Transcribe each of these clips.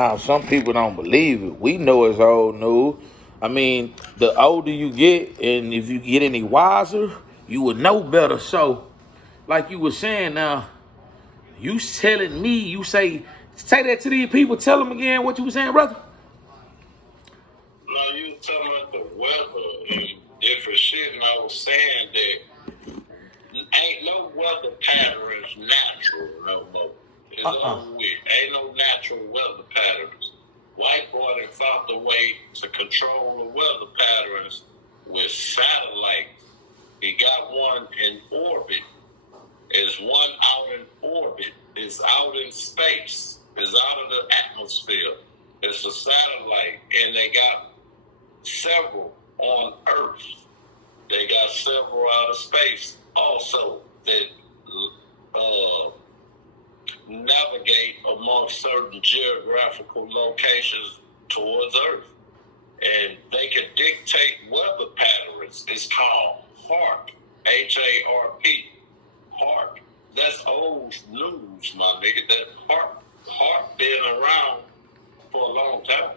Now, some people don't believe it. We know it's old news. I mean, the older you get, and if you get any wiser, you would know better. So, like you were saying now, you telling me, say that to these people. Tell them again what you were saying, brother. No, you were talking about the weather and different shit, and I was saying that ain't no weather patterns natural no more. It's over with. Ain't no natural weather patterns. White boy done found the way to control the weather patterns with satellites. He got one in orbit. Is one out in orbit. It's out in space. It's out of the atmosphere. It's a satellite, and they got several on Earth. They got several out of space also that navigate amongst certain geographical locations towards Earth. And they can dictate weather patterns. It's called HARP, H-A-R-P, HARP. That's old news, my nigga. That HARP been around for a long time.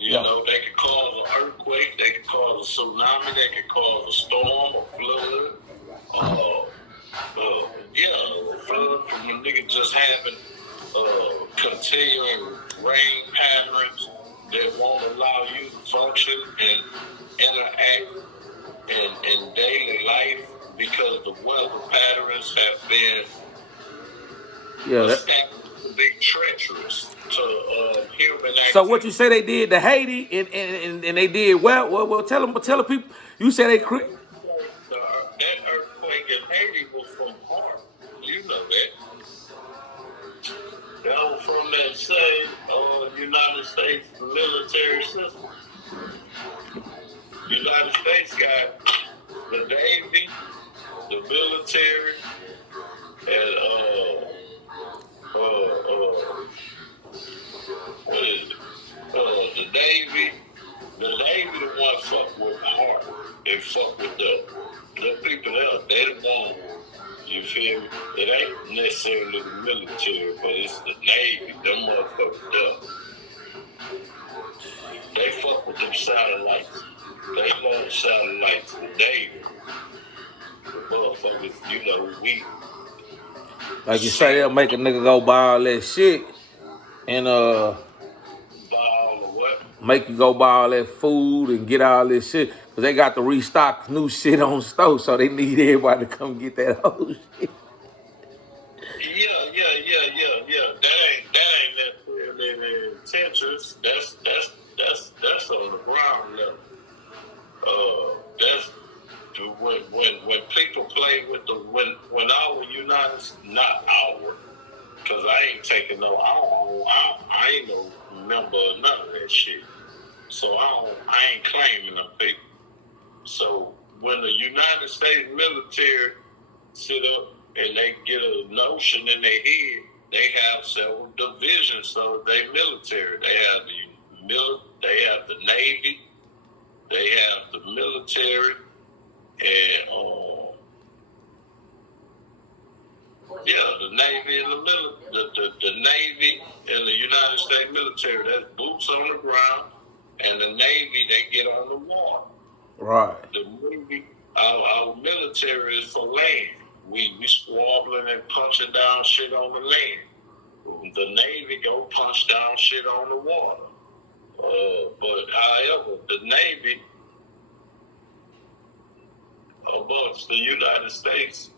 You know, they could cause an earthquake, they could cause a tsunami, they could cause a storm, a flood. Flood from the nigga just having continuing rain patterns that won't allow you to function and interact in daily life because the weather patterns have been established to be treacherous to human activity. So what you say they did to Haiti and they did well tell the people you say they that earthquake in Haiti was from HARP. You know that. That was from that same United States military system. United States got the Navy, the military, and what is it? The Navy. The Navy the one fuck with HARP. They fuck with the people there. They the one. You feel me? It ain't necessarily the military, but it's the Navy. Them motherfuckers there. They fuck with them satellites. They launch satellites. The Navy. The motherfuckers, you know, we. Like you say, they'll make a nigga go buy all that shit and make you go buy all that food and get all this shit. Cause they got to restock new shit on store, so they need everybody to come get that old shit. Yeah. That ain't necessarily their intentions. That's on the ground level. That's when people play with when our United, not our, because I ain't taking no, I ain't no member of none of that shit. So I ain't claiming them people. So when the United States military sit up and they get a notion in their head, they have several divisions of their military. They have the Navy, they have the military, and the Navy and the Navy and the United States military. That's boots on the ground, and the Navy they get on the water. Right. The Navy, our military is for land. We squabbling and punching down shit on the land. The Navy go punch down shit on the water. But however, the Navy amongst the United States,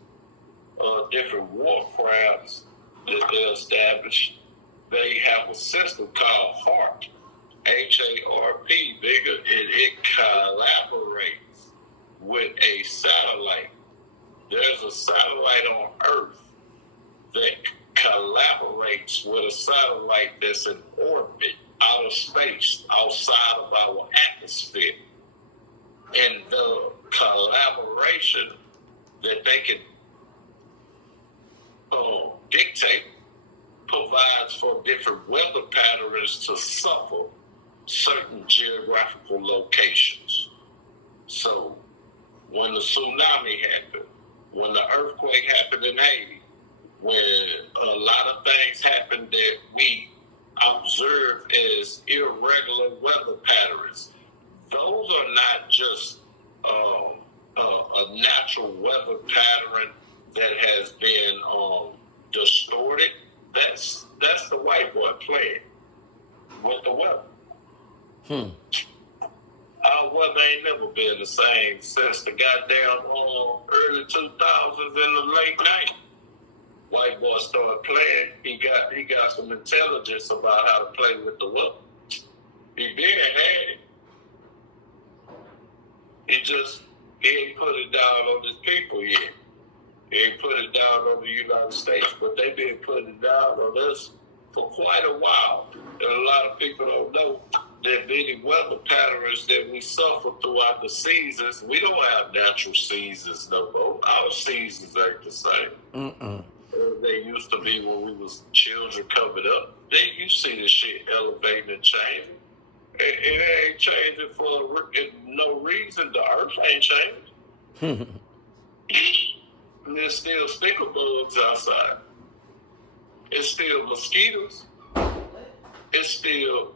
different warcrafts that they established, they have a system called HARP, H-A-R-P, bigger, and it collaborates with a satellite. There's a satellite on Earth that collaborates with a satellite that's in orbit, out of space, outside of our atmosphere. And the collaboration that they can dictate provides for different weather patterns to suffer certain geographical locations. So when the tsunami happened, when the earthquake happened in Haiti, when a lot of things happen that we observe as irregular weather patterns. Those are not just a natural weather pattern that has been distorted. That's the white boy playing with the weather. Our weather ain't never been the same since the goddamn early 2000s and the late 90s. White boy started playing. He got some intelligence about how to play with the weather. He been had it. He ain't put it down on his people yet. He ain't put it down on the United States, but they been putting it down on us for quite a while. And a lot of people don't know that many weather patterns that we suffer throughout the seasons, we don't have natural seasons no more. Our seasons ain't the same. They used to be when we was children coming up. You see this shit elevating and changing. It ain't changing for no reason. The earth ain't changing. There's still sticker bugs outside. It's still mosquitoes. It's still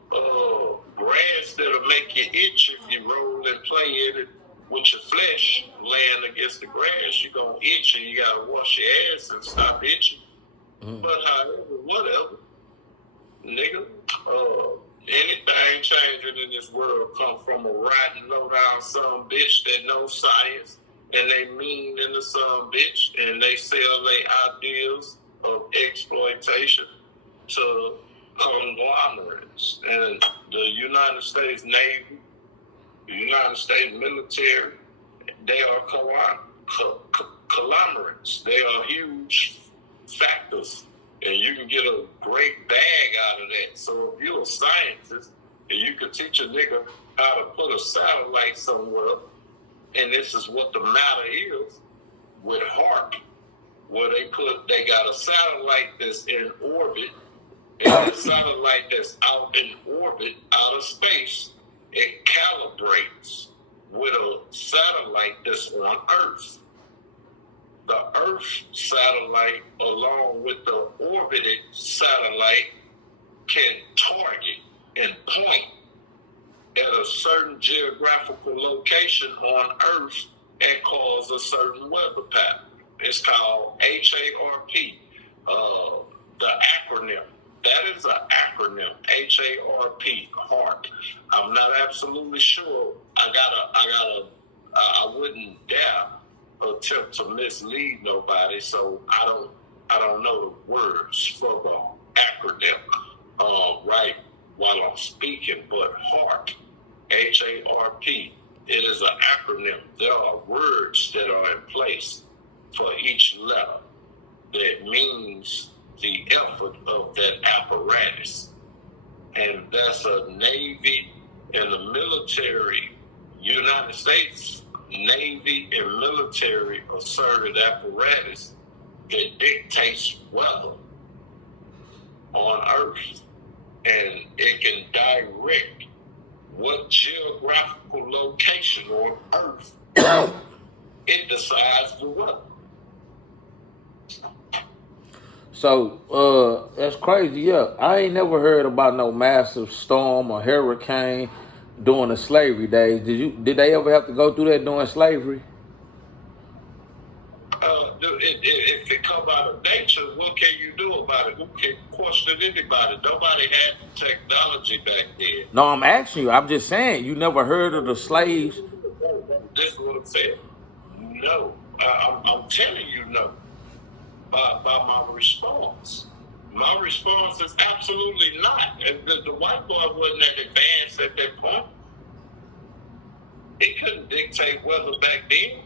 grass that'll make you itch if you roll and play in it with your flesh laying against the grass. You're going to itch and you got to wash your ass and stop itching. But however, whatever. Nigga, anything changing in this world come from a rotten, low-down son bitch that knows science, and they mean in the son bitch, and they sell their ideas of exploitation to conglomerates. And the United States Navy, the United States military, they are conglomerates. They are huge factors. And you can get a great bag out of that. So if you're a scientist and you can teach a nigga how to put a satellite somewhere, and this is what the matter is with HARP, where they got a satellite that's in orbit, and a satellite that's out in orbit, out of space, it calibrates with a satellite that's on Earth. The Earth satellite, along with the orbited satellite, can target and point at a certain geographical location on Earth and cause a certain weather pattern. It's called HARP, the acronym. That is an acronym, HARP, I'm not absolutely sure. I wouldn't dare attempt to mislead nobody, so I don't know the words for the acronym right while I'm speaking, but HARP, HARP, it is an acronym. There are words that are in place for each letter that means the effort of that apparatus. And that's a Navy and a military, United States Navy and military asserted apparatus that dictates weather on Earth. And it can direct what geographical location on Earth it decides the weather. So, that's crazy. Yeah, I ain't never heard about no massive storm or hurricane during the slavery days. Did they ever have to go through that during slavery? If it come out of nature, what can you do about it? Who can question anybody? Nobody had technology back then. No, I'm asking you. I'm just saying, you never heard of the slaves? This is what I'm saying. No. I'm telling you no. By my response. My response is absolutely not. And the white boy wasn't that advanced at that point. He couldn't dictate weather back then.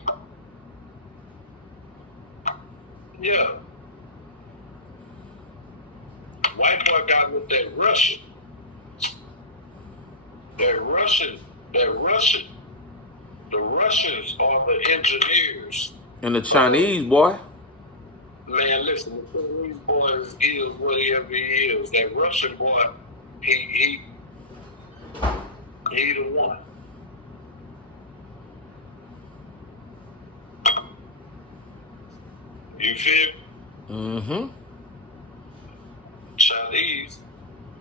Yeah. White boy got with that Russian. The Russians are the engineers. And the Chinese boy? Man, listen, the Chinese boy is whatever he is. That Russian boy, he the one. You feel? Mm-hmm. Chinese,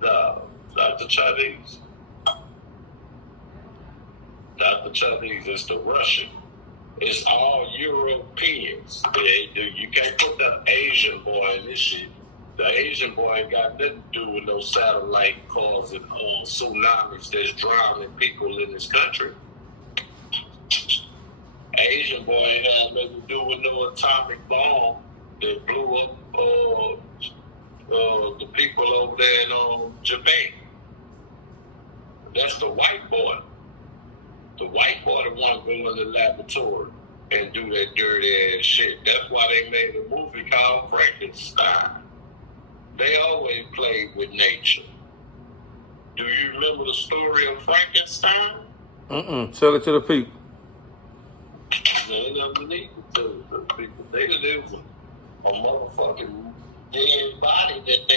no, not the Chinese. Not the Chinese, it's the Russian. It's all Europeans. You can't put the Asian boy in this shit. The Asian boy ain't got nothing to do with no satellite causing tsunamis that's drowning people in this country. Asian boy ain't had nothing to do with no atomic bomb that blew up the people over there in Japan. That's the white boy. The white boy the one go in the laboratory and do that dirty ass shit. That's why they made a movie called Frankenstein. They always played with nature. Do you remember the story of Frankenstein? Tell it to the people. They never need to tell it to the people. They was a motherfucking dead body that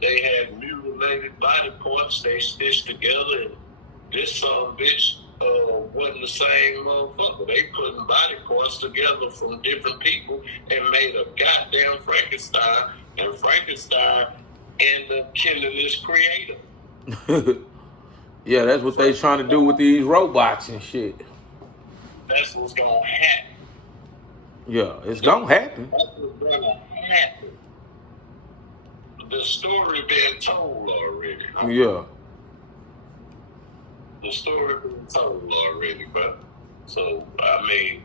they had mutilated body parts they stitched together, and this son bitch wasn't the same motherfucker. They putting body parts together from different people and made a goddamn Frankenstein, and Frankenstein ended up killing his creator. Yeah, that's what they trying to do with these robots and shit. That's what's gonna happen. Yeah, it's gonna happen. That's what's gonna happen. The story being told already. Huh? Yeah. The story being told already, but so I mean,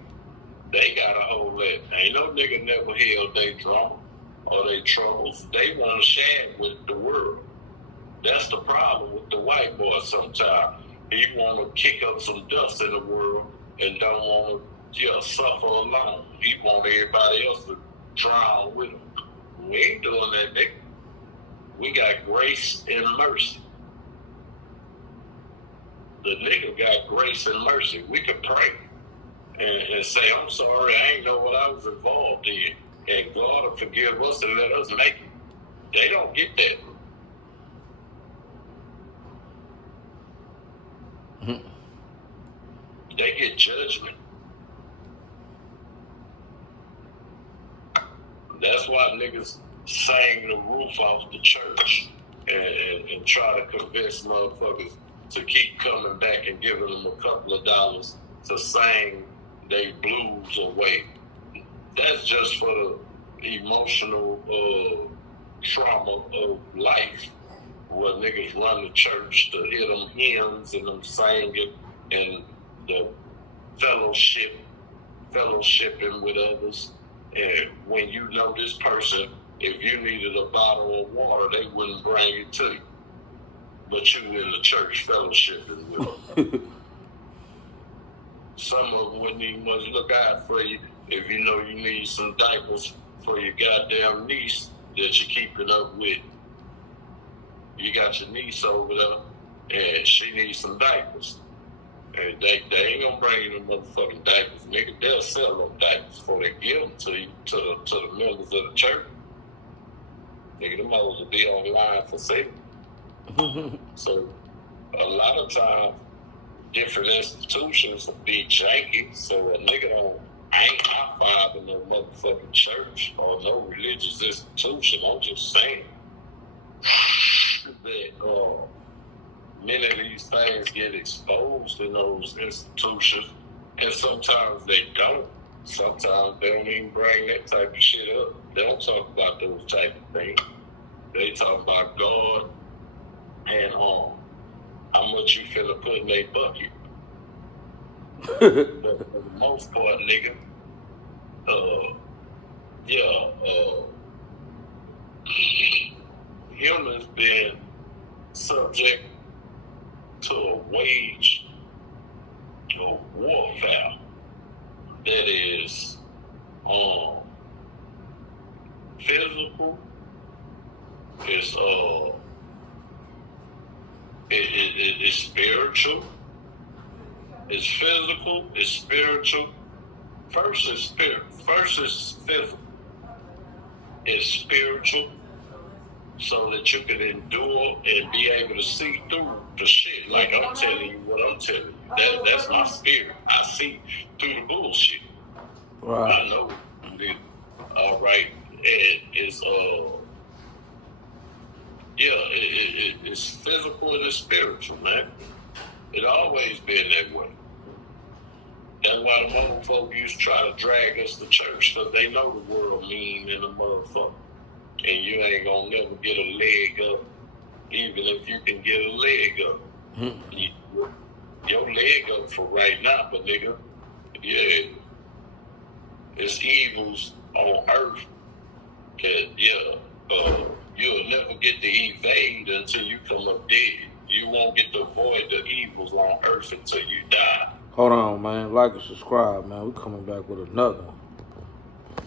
they got a whole lot. Ain't no nigga never held their drama or their troubles. They want to share it with the world. That's the problem with the white boy. Sometimes he want to kick up some dust in the world and don't want to suffer alone. He want everybody else to drown with him. We ain't doing that, nigga. We got grace and mercy. The nigga got grace and mercy. We could pray and say, I'm sorry, I ain't know what I was involved in. And God will forgive us and let us make it. They don't get that. Mm-hmm. They get judgment. That's why niggas sang the roof off the church and try to convince motherfuckers to keep coming back and giving them a couple of dollars to sing they blues away. That's just for the emotional trauma of life, where niggas run the church to hear them hymns and them singing and the fellowshipping with others. And when you know this person, if you needed a bottle of water, they wouldn't bring it to you. But you in the church fellowshipping with them. Some of them wouldn't even much look out for you if you know you need some diapers for your goddamn niece that you're keeping up with. You got your niece over there, and she needs some diapers. And they ain't gonna bring you them motherfucking diapers, nigga. They'll sell them diapers before they give them to you, to the members of the church. Nigga, them hoes will be online for sale. So a lot of times, different institutions will be janky, so a nigga ain't high-fiving no motherfucking church or no religious institution. I'm just saying that many of these things get exposed in those institutions, and sometimes they don't. Sometimes they don't even bring that type of shit up. They don't talk about those type of things. They talk about God and how much you finna put in their bucket. But for the most part, nigga, humans been subject to a wage of warfare that is physical, it's spiritual, it's physical, it's spiritual. First is physical. It's spiritual, so that you can endure and be able to see through the shit. Like I'm telling you what I'm telling you. That's my spirit. I see through the bullshit. Right. I know All right, and it's it's physical and it's spiritual, man. It always been that way. That's why the motherfuckers used to try to drag us to church, because they know the world mean in the motherfucker. And you ain't gonna never get a leg up, even if you can get a leg up. Your leg up for right now, but nigga, yeah, it's evils on earth that, you'll never get to evade until you come up dead. You won't get to avoid the evils on earth until you die. Hold on, man. Like and subscribe, man. We coming back with another one.